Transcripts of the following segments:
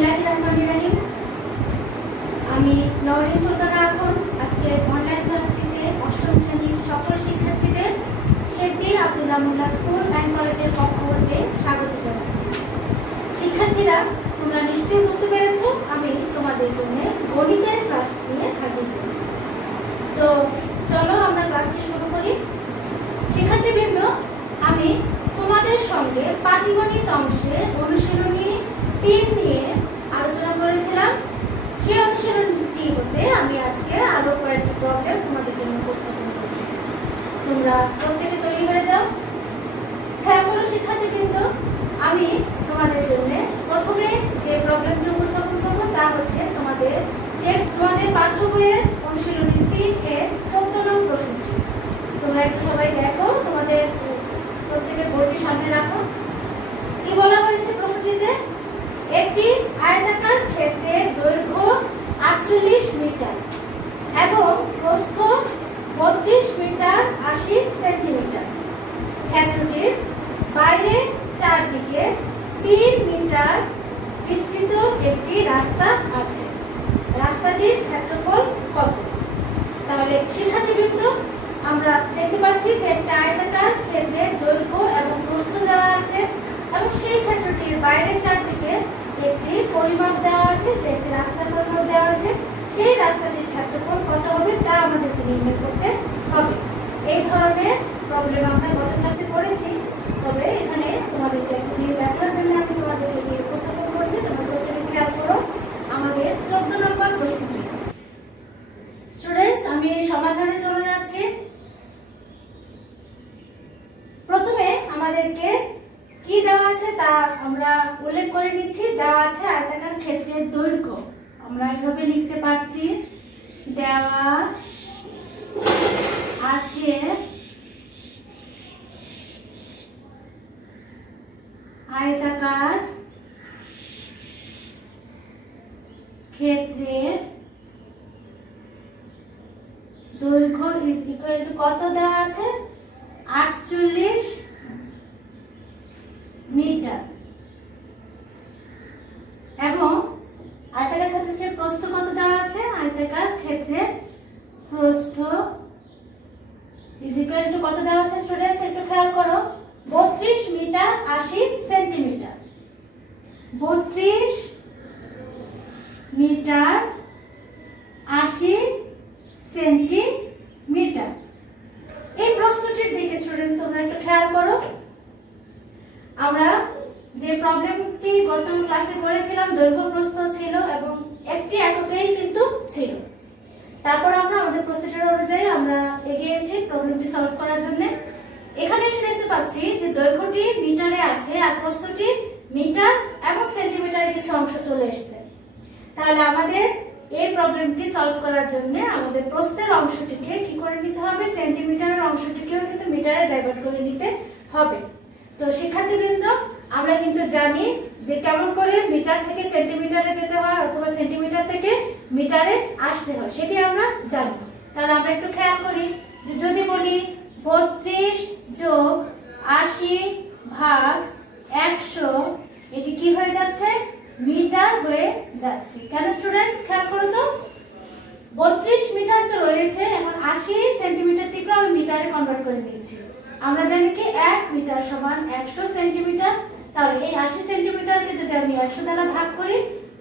বিসমিল্লাহিররহমানিররহিম। আমি নওরিন সুলতানা এখন আজকে অনলাইন ক্লাসটিতে অষ্টম শ্রেণীর সকল শিক্ষার্থীদের শেখবীর আব্দুল্লাহ মোল্লা স্কুল অ্যান্ড কলেজের পক্ষ হতে স্বাগত জানাচ্ছি। শিক্ষার্থীরা, তোমরা নিশ্চয়ই বুঝতে পেরেছো আমি তোমাদের জন্য গণিতের ক্লাস নিয়ে হাজির হয়েছি। তো চলো আমরা ক্লাসটি শুরু করি। শিক্ষার্থীবৃন্দ, আমি তোমাদের সঙ্গে পাটিগণিত অংশে অনুশীলনী 3 নিয়ে আলোচনা করেছিলাম। সেই অনুশীলনটি হতে আমি আজকে আরো কয়েকটি প্রবলেম তোমাদের জন্য উপস্থাপন করছি। তোমরা প্রত্যেকে তৈরি হয়ে যাও। খেয়াল করো শিক্ষার্থীবৃন্দ, আমি তোমাদের জন্য প্রথমে যে প্রবলেমটি উপস্থাপন করবো তা হচ্ছে তোমাদের পাঠ্য বইয়ের অনুশীলনী 3 এর 14 নং প্রশ্নটি। তোমরা একটু সবাই দেখো, তোমাদের প্রত্যেকের বইটি সামনে রাখো। কি বলা হয়েছে প্রশ্নটিতে? একটি আয়তাকার ক্ষেত্রের দৈর্ঘ্য 48 মিটার এবং প্রস্থ 32 মিটার 80 সেন্টিমিটার। ক্ষেত্রটির বাইরে চারদিকে 3 মিটার বিস্তৃত একটি রাস্তা আছে। রাস্তাটির ক্ষেত্রফল কত? তাহলে শিক্ষার্থীবৃন্দ, আমরা দেখতে পাচ্ছি যে একটা আয়তাকার ক্ষেত্রের দৈর্ঘ্য এবং প্রস্থ দেওয়া আছে এবং সেই ক্ষেত্রটির বাইরের চারদিকে একটি পরিমাপ দেওয়া আছে, যে একটি রাস্তার পরিমাপ দেওয়া আছে। সেই রাস্তাটির ক্ষেত্রফল কত হবে তা আমাদেরকে নির্ণয় করতে হবে। এই ধরনের প্রবলেম আমরা গত ক্লাসে করেছি, তবে এখানে তোমাদেরকে একটা জিনিস দেখার জন্য আমি তোমাদেরকে উপস্থাপন করছি। তোমরা প্রত্যেকে খেয়াল করো আমাদের 14 নম্বর প্রশ্নটি। স্টুডেন্টস, আমি সমাধানে চলে যাচ্ছি। প্রথমে আমাদেরকে কি দেওয়া আছে তা আমরা উল্লেখ করে নিচ্ছি। দেওয়া আছে আয়তাকার ক্ষেত্রের দৈর্ঘ্য। আমরা এইভাবে লিখতে পারছি, দেওয়া আছে আয়তাকার ক্ষেত্রের দৈর্ঘ্য ইজ ইকুয়াল টু কত দেওয়া আছে? 48 মিটার। এবং আয়তাকার ক্ষেত্রের প্রস্থ কত দেওয়া আছে? আয়তাকার ক্ষেত্রের প্রস্থ ইজ ইকুয়াল টু কত দেওয়া আছে স্টুডেন্টস? একটু খেয়াল করো, 32 মিটার 80 সেন্টিমিটার। 32 metre 80 centimetre. এই প্রশ্নটির দিকে স্টুডেন্টস তোমরা একটু খেয়াল করো। আমরা যে প্রবলেমটি গত ক্লাসে করেছিলাম দৈর্ঘ্য প্রস্থ ছিল এবং একটি এককেই কিন্তু ছিল। তারপর আমরা আমাদের প্রসিডিউর অনুযায়ী আমরা এগিয়েছি প্রবলেমটি সলভ করার জন্য। এখানে এসে দেখতে পাচ্ছি যে দৈর্ঘ্যটি মিটারে আছে আর প্রস্থটি মিটার এবং সেন্টিমিটারের কিছু অংশ চলে এসেছে। তাহলে আমাদের এই প্রবলেমটি সলভ করার জন্য আমাদের প্রস্থের অংশটিকে কি করে নিতে হবে? সেন্টিমিটারের অংশটিকেও কিন্তু মিটারে ডাইভার্ট করে নিতে হবে। তো শিক্ষার্থীবৃন্দ, আমরা কিন্তু জানি যে কেমন করে মিটার থেকে সেন্টিমিটারে যেতে হয় অথবা সেন্টিমিটার থেকে মিটারে আসতে হয়, সেটি আমরা জানি। তাহলে আমরা একটু খেয়াল করি যে যদি বলি 32 যোগ 80 ভাগ 100, এটি কি হয়ে যাচ্ছে? মিটার হয়ে যাচ্ছে। কেন স্টুডেন্টস খেয়াল করো তো, 32 মিটার তো রয়েছে, এখন 80 সেন্টিমিটারটিকে আমি মিটারে কনভার্ট করে নিয়েছি। আমরা জানি কি 1 মিটার সমান 100 সেন্টিমিটার। তাহলে এই 80 সেন্টিমিটারকে যদি আমি 100 দ্বারা ভাগ করি,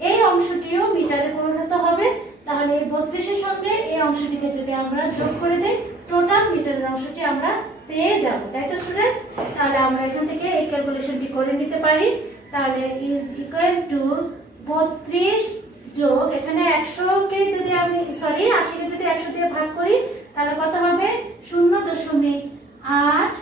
এই অংশটিও মিটারে পরিণত হবে। তাহলে এই 32 এর সঙ্গে এই অংশটিকে যদি আমরা যোগ করে দেই, টোটাল মিটারের অংশটি আমরা পেয়ে যাব, তাই তো স্টুডেন্টস? তাহলে আমরা এখান থেকে এই ক্যালকুলেশনটি করে নিতে পারি। তাহলে ইজ ইকুয়াল টু 32 যোগ এখানে 100 কে যদি আমি 80 কে যদি 100 দিয়ে ভাগ করি তাহলে কত হবে? 0.8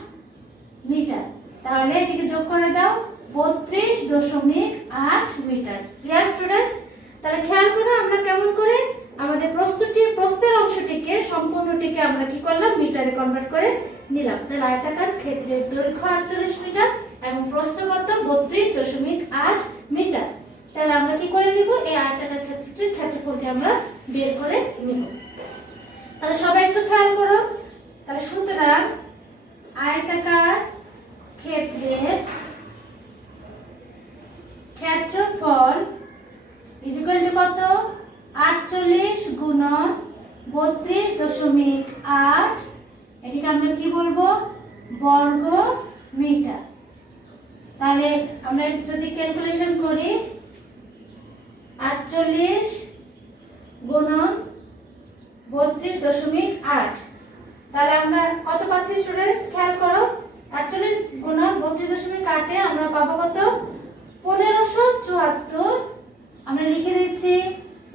মিটার। তাহলে এটিকে যোগ করে দাও, 32.8 মিটার। Clear students? তাহলে খেয়াল করো আমরা কেমন করে আমাদের প্রস্থের অংশটিকে সম্পূর্ণটিকে আমরা কি করলাম? মিটারে কনভার্ট করে নিলাম। তাহলে আয়তাকার ক্ষেত্রের দৈর্ঘ্য 48 মিটার এবং প্রস্থ কত? 32.8 মিটার। তাহলে আমরা কি করে নিব? এই আয়তাকার ক্ষেত্রটির ক্ষেত্রফলটি আমরা বের করে নিব। তাহলে সবাই একটু খেয়াল করো। তাহলে সুতরাং আয়তাকার ক্ষেত্রের ক্ষেত্রফল ইকুয়াল টু কত 48 গুণন 32.8, এটিকে আমরা কি বলবো বর্গ মিটার। তাহলে আমরা যদি ক্যালকুলেশন করি 48 গুণন 32.8, তাহলে আমরা কত পাচ্ছি স্টুডেন্টস খেয়াল করো 48 গুণন 32.8 এ আমরা পাবো কত 1574, আমরা লিখে দিচ্ছি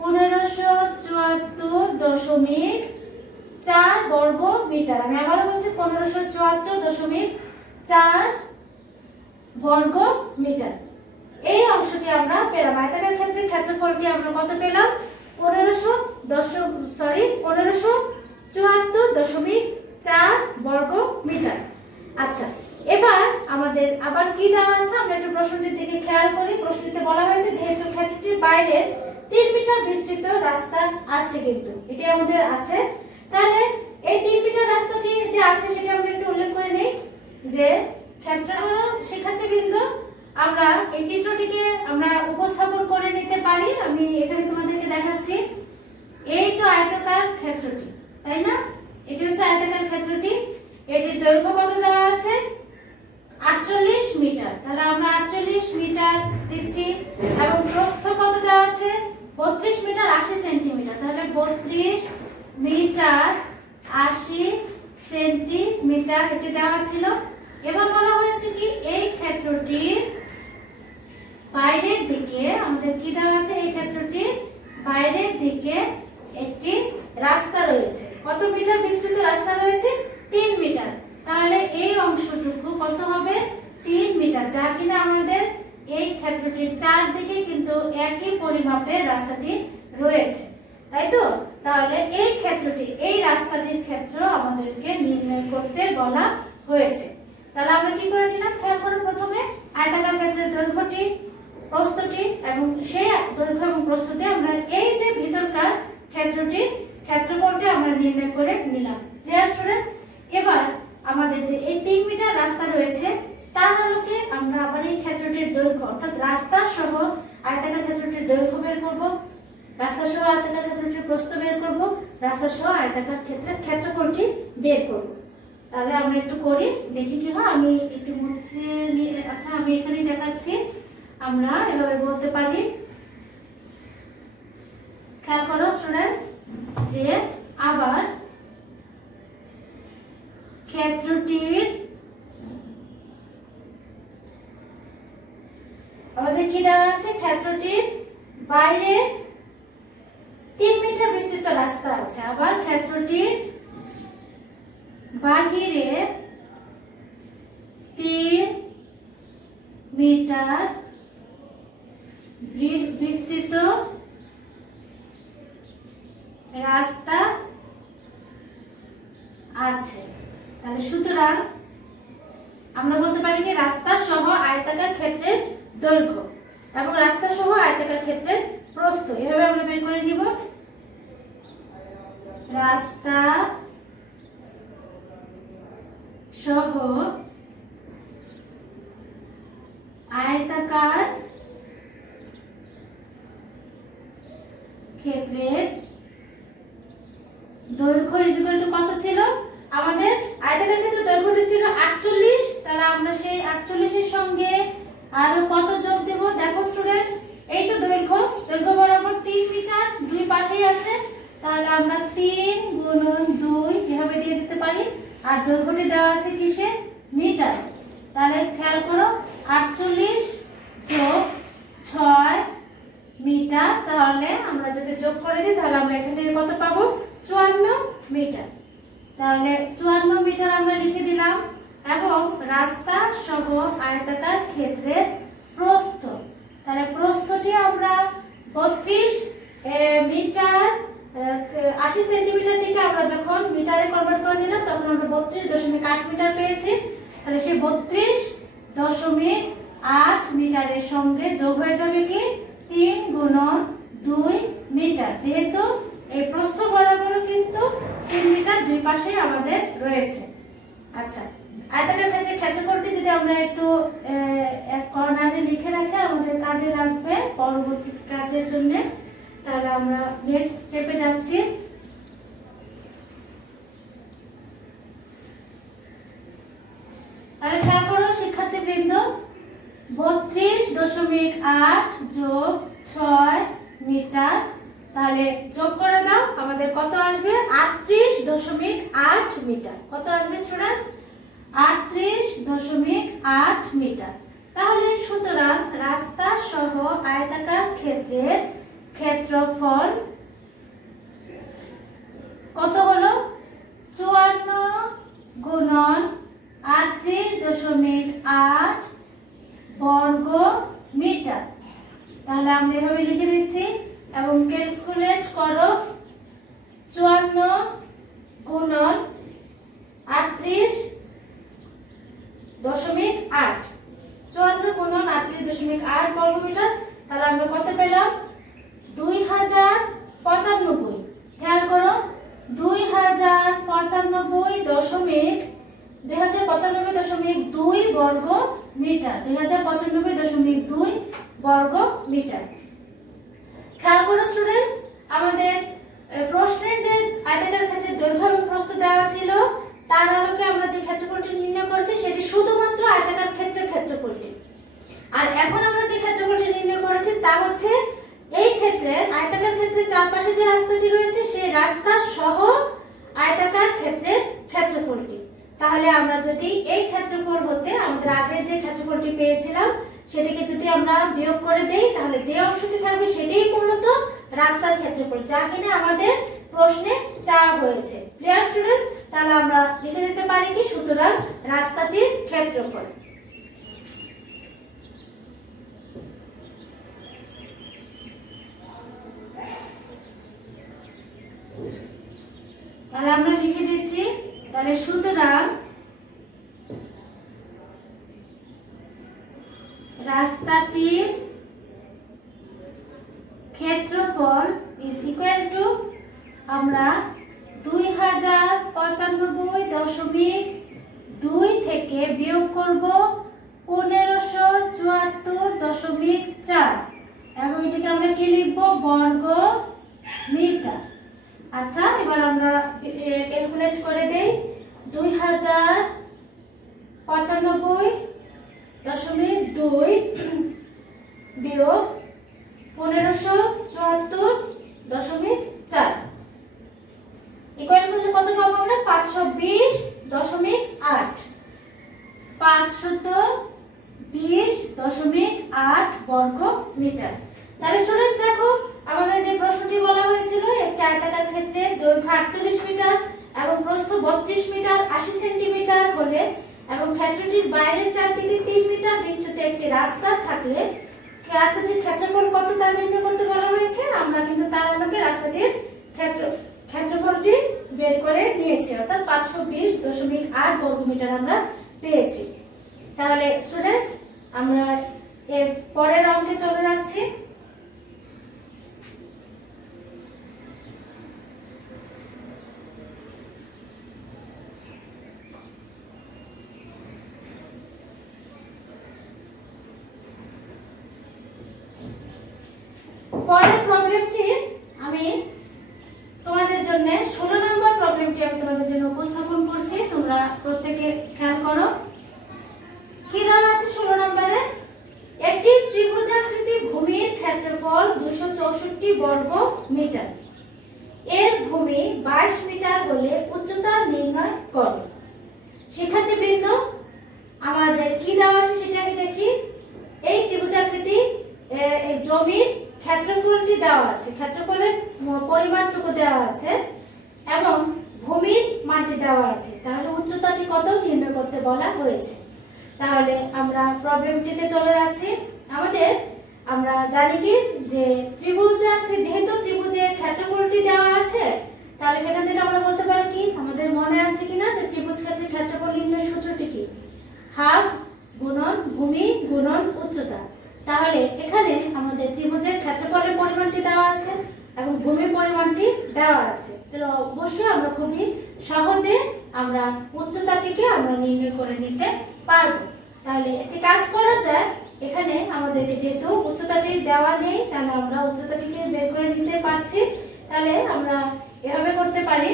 1574.4 বর্গ মিটার। আমি আবারও বলছি 1574.4 বর্গ মিটার। এই অংশটি আমরা পেলাম। আয়তাকার ক্ষেত্রে ক্ষেত্রফলটি আমরা কত পেলাম 1574.4 বর্গ মিটার। আচ্ছা, এবার আমাদের আবার কি দেওয়া আছে আমরা একটু প্রশ্নটির দিকে খেয়াল করি। প্রশ্নটিতে বলা হয়েছে যেহেতু ক্ষেত্রটির বাইরে 3 মিটার বিস্তৃত রাস্তা আছে, কিন্তু এটি আমাদের আছে, তাহলে এই 3 মিটার রাস্তাটি যে আছে সেটা আমরা একটু উল্লেখ করে নেই যে ক্ষেত্রগুলো শিক্ষার্থীবৃন্দ আমরা এই চিত্রটিকে আমরা উপস্থাপন করে নিতে পারি। আমি এখানে তোমাদেরকে দেখাচ্ছি, এই তো আয়তাকার ক্ষেত্রটি, তাই না? এটি হচ্ছে আয়তাকার ক্ষেত্রটি, এটির দৈর্ঘ্য কত দেওয়া আছে 48 মিটার, তাহলে আমরা 48 মিটার দিচ্ছি, এবং প্রস্থ কত দেওয়া আছে 32 মিটার 80 সেন্টিমিটার, তাহলে 32 মিটার 80 সেন্টিমিটার এটি দেওয়া ছিল। এবার বলা হয়েছে কি এই ক্ষেত্রটির বাইরের দিকে আমাদের কি দেওয়া আছে, এই ক্ষেত্রটির বাইরের দিকে একটি রাস্তা রয়েছে। কত মিটার বিস্তৃত রাস্তা রয়েছে 3 মিটার, তাহলে এই অংশটুকু কত হবে 3 মিটার, যা কিনা আমাদের এই ক্ষেত্রটির চারদিকে কিন্তু একই পরিমাপের রাস্তাটি রয়েছে, তাই তো? তাহলে এই ক্ষেত্রটি এই রাস্তাটির ক্ষেত্র আমাদেরকে নির্ণয় করতে বলা হয়েছে। তাহলে আমরা কি করে নিলাম খেয়াল করো, প্রথমে আয়তাকার ক্ষেত্রের দৈর্ঘ্যটি প্রস্থটি এবং সেই দৈর্ঘ্য এবং প্রস্থটি আমরা এই যে ভিতরকার ক্ষেত্রটির ক্ষেত্রফলটি আমরা নির্ণয় করে নিলাম। Clear students? এবার আমাদের যে এই 3 মিটার রাস্তা রয়েছে তার আলোকে আমরা আবার এই ক্ষেত্রটির দৈর্ঘ্য অর্থাৎ রাস্তা সহ আয়তাকার ক্ষেত্রটির দৈর্ঘ্য বের করব, রাস্তা সহ আয়তাকার ক্ষেত্রটির প্রস্থ বের করব, রাস্তা সহ আয়তাকার ক্ষেত্রের ক্ষেত্রফলটি বের করব। তাহলে আমরা একটু করি, দেখি কি হয়। আমি একটু মুছে নিয়ে, আচ্ছা আমি এখানেই দেখাচ্ছি, আমরা এভাবে বলতে পারি। খেয়াল করো স্টুডেন্টস যে আবার ক্ষেত্রটির আমাদের কি দেওয়া আছে, ক্ষেত্রটির বাইরে 3 মিটার বিস্তৃত রাস্তা আছে, আবার ক্ষেত্রটির বাহিরে 3 মিটার বিস্তৃত রাস্তা আছে। তাহলে সুতরাং আমরা বলতে পারি যে রাস্তা সহ আয়তাকার ক্ষেত্রের দৈর্ঘ্য এবং রাস্তা সহ আয়তাকার ক্ষেত্রের প্রস্থ এভাবে আমরা বের করে নিব। রাস্তা সহ আয়তাকার ক্ষেত্রের দৈর্ঘ্য ইকুয়াল টু কত ছিল আমাদের, আয়তাকার ক্ষেত্রের দৈর্ঘ্যটি ছিল 48, তাহলে আমরা সেই 48 এর সঙ্গে আরো কত যোগ দেব, দেখো স্টুডেন্টস এই তো দৈর্ঘ্য বরাবর 3 মিটার দুই পাশেই আছে, তাহলে আমরা 3 গুণন 2 এভাবে দিয়ে দিতে পারি, আর দৈর্ঘ্যটি দেওয়া আছে কিসে মিটার। তাহলে খেয়াল করো 48 যোগ 6 মিটার, তাহলে আমরা যদি যোগ করে দিই তাহলে আমরা এখান থেকে কত পাবো 54 মিটার। তাহলে 54 মিটার আমরা লিখে দিলাম, এবং রাস্তা সহ আয়তাকার ক্ষেত্রের প্রস্থ, তাহলে প্রস্থটি আমরা 32 মিটার 80 সেন্টিমিটার থেকে আমরা যখন মিটারে কনভার্ট করে নিলাম তখন আমরা 32.8 মিটার পেয়েছি। তাহলে সেই 32.8 মিটারের সঙ্গে যোগ হয়ে যাবে কি 3 গুণন 2 মিটার, যেহেতু এই প্রস্থ বরাবর কিন্তু 3 মিটার দুই পাশে আমাদের রয়েছে। আচ্ছা, আয়তাকার ক্ষেত্রে ক্ষেত্রফলটি যদি আমরা একটু এক কর্নারে লিখে রাখি আমাদের কাজে লাগবে পরবর্তী কাজের জন্য। তাহলে আমরা নেক্সট স্টেপে যাচ্ছি। তাহলে খেয়াল করো শিক্ষার্থীবৃন্দ, 32.8 যোগ 6 মিটার, তাহলে যোগ করে দাও, আমাদের কত আসবে? 38.8 মিটার। কত আসবে স্টুডেন্টস? 38.8 মিটার। তাহলে সুতরাং রাস্তা সহ আয়তাকার ক্ষেত্রের ক্ষেত্রফল কত হলো? 54 গুণন 38.8 বর্গ মিটার। তাহলে আমরা এভাবে লিখে দিচ্ছি এবং ক্যালকুলেট করো। 54 গুণন 38.8, 54 গুণন 38.8 বর্গ মিটার। তাহলে আমরা কত পেলাম? 2095। খেয়াল করো, 2095.2 বর্গ মিটার, 2095.2 বর্গ মিটার। খেয়াল করো স্টুডেন্টস, আমাদের প্রশ্নে যে আয়তাকার ক্ষেত্রের দৈর্ঘ্য এবং প্রস্থ দেওয়া ছিল তার আলোকে আমরা যে ক্ষেত্রফলটি নির্ণয় করেছি সেটি শুধুমাত্র আয়তাকার ক্ষেত্রের ক্ষেত্রফলটি। আর এখন আমরা যে ক্ষেত্রফলটি নির্ণয় করেছি তা হচ্ছে এই ক্ষেত্রে আয়তাকার ক্ষেত্রের চারপাশে যে রাস্তাটি রয়েছে সেই রাস্তা সহ আয়তাকার ক্ষেত্রের ক্ষেত্রফলটি। তাহলে আমরা যদি এই ক্ষেত্রফল হতে আমাদের আগের যে ক্ষেত্রফলটি পেয়েছিলাম সেটাকে যদি আমরা বিয়োগ করে দেই তাহলে যে অংশটি থাকবে সেটাই মূলত রাস্তার ক্ষেত্রফল, যা কিনা আমাদের প্রশ্নে চাওয়া হয়েছে। Clear students? তাহলে আমরা লিখে দিতে পারি কি? সুতরাং রাস্তাটির ক্ষেত্রফল। তাহলে আমরা লিখে দিচ্ছি, তাহলে সুতরাং রাস্তাটির ক্ষেত্রফল ইজ ইকুয়াল টু, আমরা 2095.2 থেকে বিয়োগ করব 1574.4 এবং এটাকে আমরা কি লিখব? বর্গ মিটার। আচ্ছা, এবার আমরা ক্যালকুলেট করে দেই। 2095.2 বিয়োগ 1574.4 ইকুয়াল করলে কত পাবো আমরা? 520.8, 520.8 বর্গ মিটার। তাহলে স্টুডেন্টস দেখো, আমাদের যে প্রশ্নটি বলা হয়েছিল একটি আয়তাকার ক্ষেত্রে দৈর্ঘ্য 48 মিটার এবং প্রস্থ 32 মিটার 80 সেন্টিমিটার হলে এবং ক্ষেত্রটির বাইরের চারদিকে 3 মিটার বিস্তৃত একটি রাস্তা থাকলে রাস্তাটির ক্ষেত্রফল কত তা নির্ণয় করতে বলা হয়েছে। আমরা কিন্তু তার আলোকে রাস্তাটির ক্ষেত্রফলটি বের করে নিয়েছি, অর্থাৎ 520.8 বর্গ মিটার আমরা পেয়েছি। তাহলে স্টুডেন্টস আমরা এর পরের অঙ্কে চলে যাচ্ছি। পরের প্রবলেমটি আমি তোমাদের জন্য 16 নম্বর প্রবলেমটি আমি তোমাদের জন্য উপস্থাপন করছি। তোমরা প্রত্যেকে খেয়াল করো কি দেওয়া আছে 16 নম্বরে। একটি ত্রিভুজাকৃতি ভূমির ক্ষেত্রফল 264 বর্গ মিটার, এর ভূমি 22 মিটার হলে উচ্চতা নির্ণয় করো। শিক্ষার্থীবৃন্দ, আমাদের কি দেওয়া আছে সেটা আগে দেখি। এই ত্রিভুজাকৃতি জমির ক্ষেত্রফলটি দেওয়া আছে, ক্ষেত্রফলের পরিমাণটুকু দেওয়া আছে এবং ভূমির মানটি দেওয়া আছে। তাহলে উচ্চতাটি কত নির্ণয় করতে বলা হয়েছে। তাহলে আমরা প্রবলেমটিতে চলে যাচ্ছি। আমরা জানি কি যে যেহেতু ত্রিভুজের ক্ষেত্রফলটি দেওয়া আছে তাহলে সেখান থেকে আমরা বলতে পারি কি, আমাদের মনে আছে কিনা যে ত্রিভুজ ক্ষেত্রের ক্ষেত্রফল নির্ণয় সূত্রটি কি? হাফ গুণন ভূমি গুণন উচ্চতা। তাহলে এখানে আমাদের ত্রিভুজের ক্ষেত্রফলের পরিমাণটি দেওয়া আছে এবং ভূমির পরিমাণটি দেওয়া আছে। তাহলে অবশ্যই আমরা খুবই সহজে আমরা উচ্চতাটিকে আমরা নির্ণয় করে নিতে পারবো। তাহলে একটি কাজ করা যায়, এখানে আমাদেরকে যেহেতু উচ্চতাটি দেওয়া নেই, তাহলে আমরা উচ্চতাটিকে বের করে নিতে পারছি। তাহলে আমরা এভাবে করতে পারি।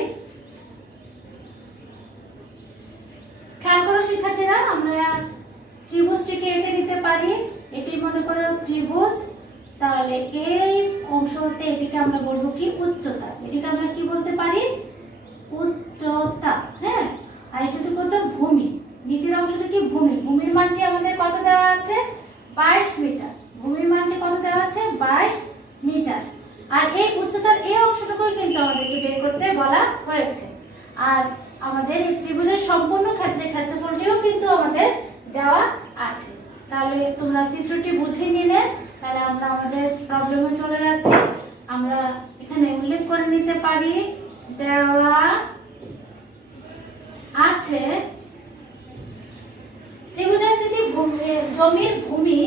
খেয়াল করো শিক্ষার্থীরা, আমরা ত্রিভুজটিকে এঁকে নিতে পারি। এটি মনে করো ত্রিভুজ, তাহলে এই অংশ হতে এটিকে আমরা বলবো কি উচ্চতা। এটিকে আমরা কি বলতে পারি? উচ্চতা। হ্যাঁ, আর এটা হচ্ছে কত? ভূমি। নিচের অংশটা কি? ভূমি। ভূমির মানটি আমাদের কত দেওয়া আছে? 22 মিটার। ভূমির মানটি কত দেওয়া আছে? 22 মিটার। আর এই উচ্চতার এই অংশটুকুই কিন্তু আমাদেরকে বের করতে বলা হয়েছে। আর আমাদের এই ত্রিভুজের সম্পূর্ণ ক্ষেত্রফলটিও কিন্তু আমাদের দেওয়া আছে। তাহলে তোমরা চিত্রটি বুঝে নিলে, তাহলে আমরা আমাদের প্রবলেমে চলে যাচ্ছি। আমরা এখানে উল্লেখ করে নিতে পারি, দেওয়া আছে ত্রিভুজাকৃতি জমির ভূমি,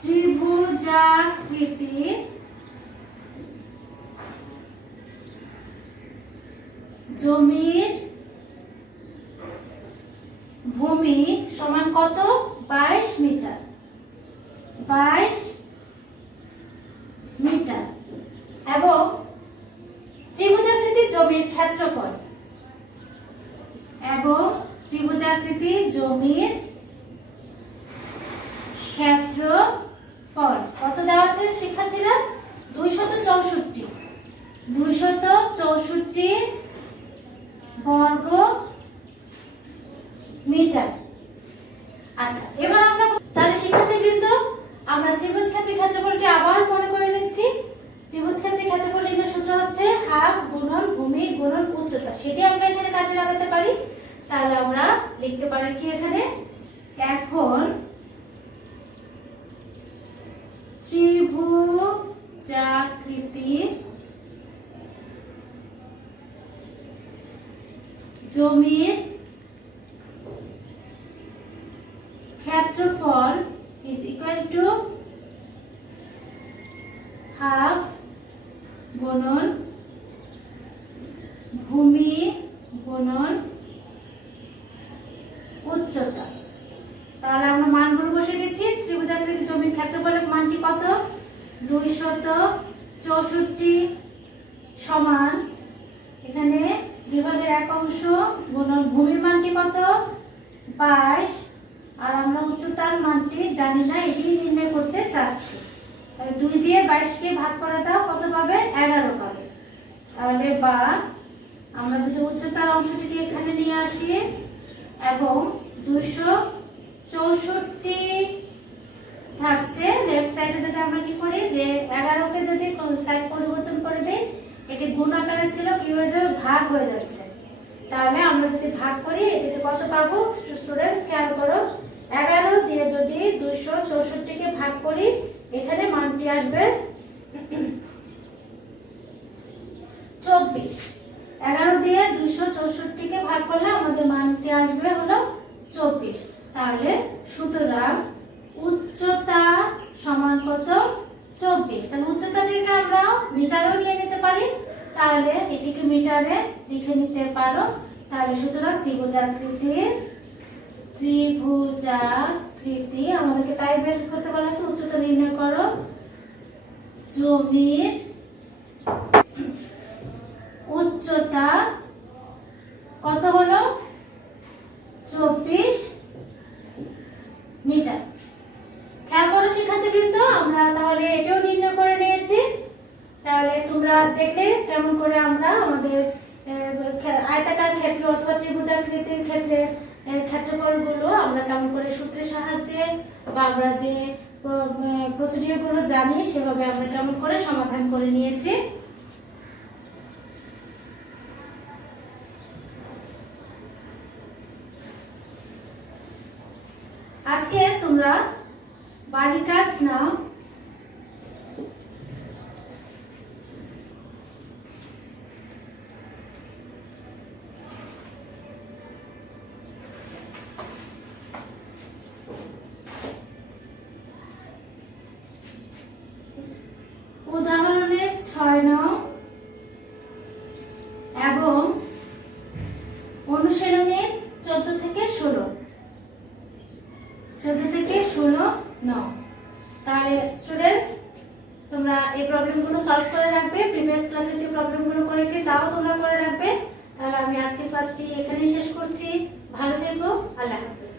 ত্রিভুজাকৃতি জমির ভূমি সমান কত? 22 মিটার। 22 মিটার। এবং ত্রিভুজাকৃতি জমির ক্ষেত্রফল, এবং ত্রিভুজাকৃতি জমির ক্ষেত্রফল কত দেওয়া আছে শিক্ষার্থীরা? 264 বর্গ মিটার। আচ্ছা, এবার আমরা তাহলে শিক্ষার্থীবৃন্দ আমরা ত্রিভুজ ক্ষেত্রের ক্ষেত্রফলটি আবার মনে করে নিচ্ছি। ত্রিভুজ ক্ষেত্রের ক্ষেত্রফল নির্ণয়ের সূত্র হচ্ছে হাফ গুণন ভূমি গুণন উচ্চতা। সেটি আমরা এখানে কাজে লাগাতে পারি। তাহলে আমরা লিখতে পারি কি এখানে? এখন ত্রিভুজাকৃতি জমির ক্ষেত্রফল is equal to হাফ গুণন ভূমি গুণন উচ্চতা। তাহলে আমরা মানগুলো বসিয়ে দিচ্ছি। ত্রিভুজাকৃতি জমির ক্ষেত্রফলের মানটি কত? 264 সমান এখানে বিভাগের এক অংশ গুণন ভূমির মানটি কত? 22। আর আমরা উচ্চতার মানটি জানি না, এটি নির্ণয় করতে চাচ্ছি। তাহলে 2 দিয়ে 22 কে ভাগ করে দাও, কত পাবে? 11 পাবে। তাহলে বা আমরা যদি উচ্চতার অংশটিকে এখানে নিয়ে আসি এবং 264 থাকছে লেফট সাইডে, যদি আমরা কি করি যে 11 কে যদি সাইড পরিবর্তন করে দেই, এটি গুণ আকারে ছিল, কি হয়ে যাবে? ভাগ হয়ে যাচ্ছে। তাহলে আমরা যদি ভাগ করি এটাতে কত পাবো? স্টুডেন্টস খেয়াল করো, 11 দিয়ে যদি 264 কে ভাগ করি, এখানে মানটি আসবে 24। 11 দিয়ে 264 কে ভাগ করলে আমাদের মানটি আসবে হলো 24। তাহলে সুতরাং উচ্চতা সমান কত? 24। তাহলে উচ্চতাটিকে আমরা মিটারেও নিয়ে নিতে পারি। তাহলে এটিকে মিটারে লিখে নিতে পারো। তাহলে সুতরাং ত্রিভুজাকৃতি আমাদেরকে তাই বের করতে বলা আছে, উচ্চতা নির্ণয় করো জমির উচ্চতা কত হলো? 24 মিটার। খেয়াল করো শিক্ষার্থীবৃন্দ, আমরা তাহলে এটাও নির্ণয় করে নিয়েছি। তাহলে তোমরা দেখলে কেমন করে আমরা আমাদের আয়তাকার ক্ষেত্র অথবা ত্রিভুজাকৃতির ক্ষেত্রে ক্ষেত্রফলগুলো আমরা কেমন করে সূত্রের সাহায্যে বা আমরা যে প্রসিডিউরগুলো জানি সেভাবে আমরা কেমন করে সমাধান করে নিয়েছি। আজকে তোমরা বাড়ির কাজ নাও। উদাহরণের 6 নং এবং অনুশীলনের 14 থেকে 16 নো। তাহলে স্টুডেন্টস, তোমরা এই প্রবলেমগুলো সলভ করে রাখবে। প্রিভিয়াস ক্লাসে যে প্রবলেমগুলো করেছি তাও তোমরা করে রাখবে। তাহলে আমি আজকের ক্লাসটি এখানেই শেষ করছি। ভালো থেকো। আল্লাহ হাফেজ।